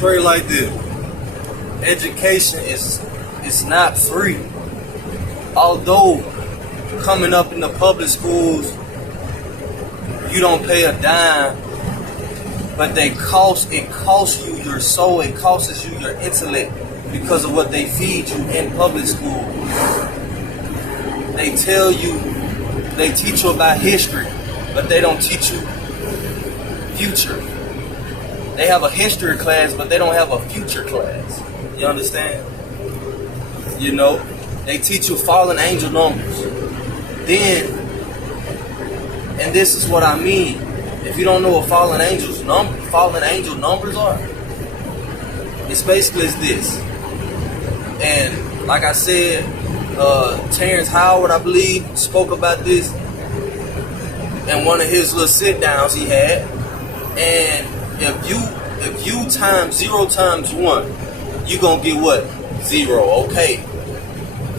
straight like this. Education is not free. Although coming up in the public schools, you don't pay a dime, but it costs you your soul, it costs you your intellect because of what they feed you in public school. They tell you, they teach you about history, but they don't teach you future. They have a history class, but they don't have a future class. You understand? You know, they teach you fallen angel numbers. Then, and this is what I mean. If you don't know what fallen angel numbers are, it's basically this. And like I said, Terrence Howard, I believe, spoke about this in one of his little sit downs he had. And if you times 0 times 1, you gonna get what? 0, okay.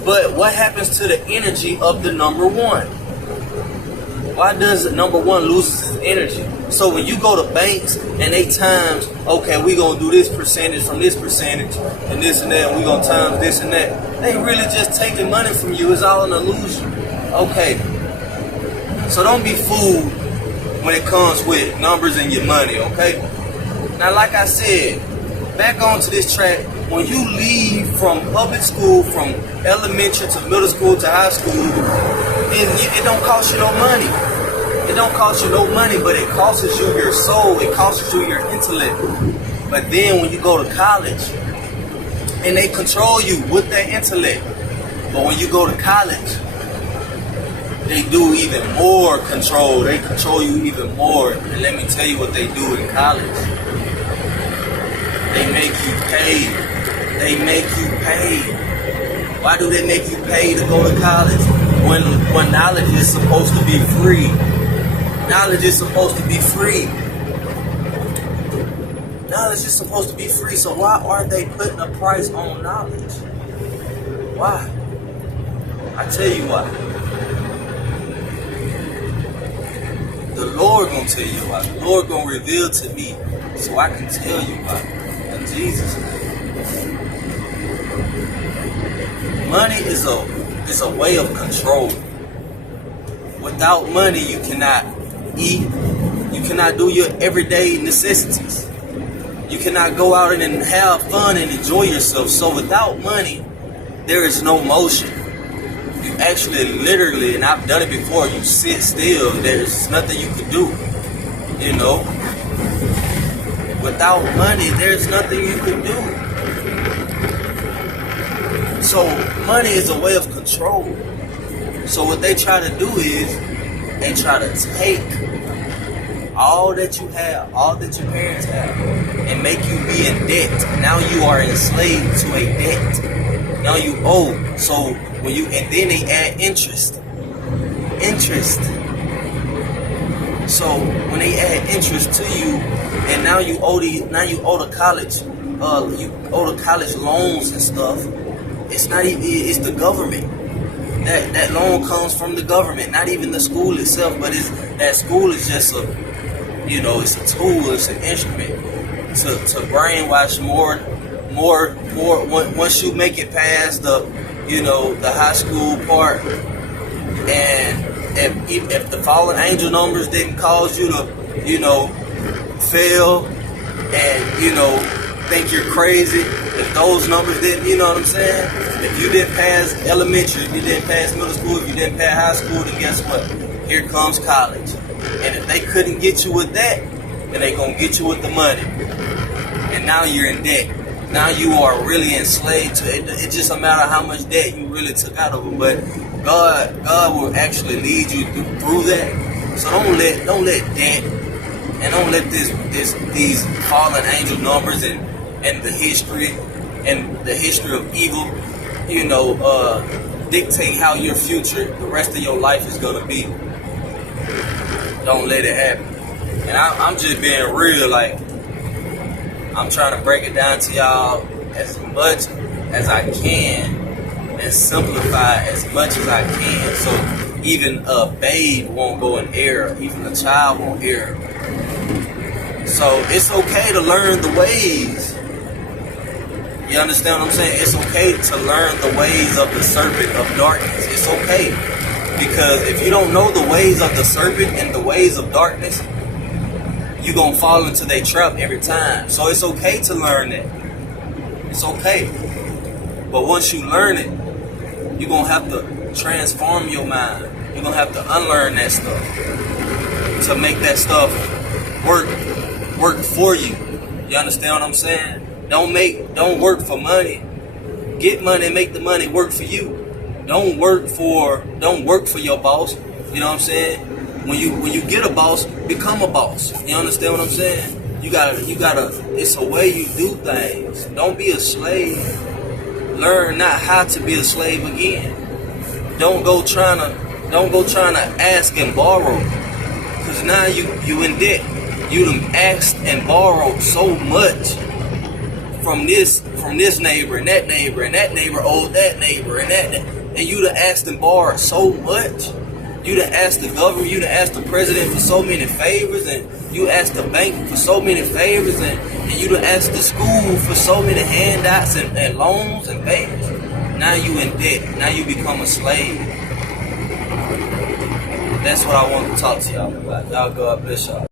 But what happens to the energy of the number 1? Why does the number 1 lose its energy? So when you go to banks and they times, okay, we gonna do this percentage from this percentage and this and that, and we gonna times this and that, they really just taking money from you. It's all an illusion. Okay. So don't be fooled when it comes with numbers and your money, okay? Now, like I said, back onto this track, when you leave from public school, from elementary to middle school to high school, it don't cost you no money. It don't cost you no money, but it costs you your soul. It costs you your intellect. But then when you go to college, and they control you with their intellect, but when you go to college, they do even more control. They control you even more. And let me tell you what they do in college. They make you pay. They make you pay. Why do they make you pay to go to college when knowledge is supposed to be free? Knowledge is supposed to be free. Knowledge is supposed to be free. So why aren't they putting a price on knowledge? Why? I tell you why. The Lord gonna tell you why. The Lord gonna reveal to me so I can tell you why. In Jesus' name. Money is a way of control. Without money, you cannot eat. You cannot do your everyday necessities. You cannot go out and have fun and enjoy yourself. So without money, there is no motion. You actually literally, and I've done it before, you sit still. There's nothing you can do. You know? Without money, there's nothing you can do. So money is a way of control. So what they try to do is they try to take all that you have, all that your parents have, and make you be in debt. Now you are enslaved to a debt. Now you owe. So when you, and then they add interest. So when they add interest to you, and now you owe the college, you owe the college loans and stuff. It's not even, it's the government. That loan comes from the government, not even the school itself, but that school is just it's a tool, it's an instrument to brainwash more. Once you make it past the high school part, and if the fallen angel numbers didn't cause you to, fail and, think you're crazy, if those numbers didn't, you know what I'm saying? If you didn't pass elementary, if you didn't pass middle school, if you didn't pass high school, then guess what? Here comes college. And if they couldn't get you with that, then they gonna get you with the money. And now you're in debt. Now you are really enslaved to it. It's just a matter of how much debt you really took out of them. But God will actually lead you through that. So don't let debt and don't let these fallen angel numbers and the history of evil, dictate how your future, the rest of your life is gonna be. Don't let it happen. And I'm just being real, like, I'm trying to break it down to y'all as much as I can and simplify as much as I can, so even a babe won't go in error, even a child won't err. So it's okay to learn the ways. You understand what I'm saying? It's okay to learn the ways of the serpent of darkness. It's okay. Because if you don't know the ways of the serpent and the ways of darkness, you're going to fall into their trap every time. So it's okay to learn that. It's okay. But once you learn it, you're going to have to transform your mind. You're going to have to unlearn that stuff to make that stuff work for you. You understand what I'm saying? Don't work for money. Get money and make the money work for you. Don't work for your boss. You know what I'm saying? When you get a boss, become a boss. You understand what I'm saying? You gotta it's a way you do things. Don't be a slave. Learn not how to be a slave again. Don't go trying to ask and borrow. Cause now you in debt. You done asked and borrowed so much from this neighbor and that neighbor and that neighbor owed that neighbor and you done asked and borrowed so much. You done asked the government, you done asked the president for so many favors, and you asked the bank for so many favors, and you done asked the school for so many handouts and loans and favors. Now you in debt. Now you become a slave. That's what I want to talk to y'all about. Y'all, God bless y'all.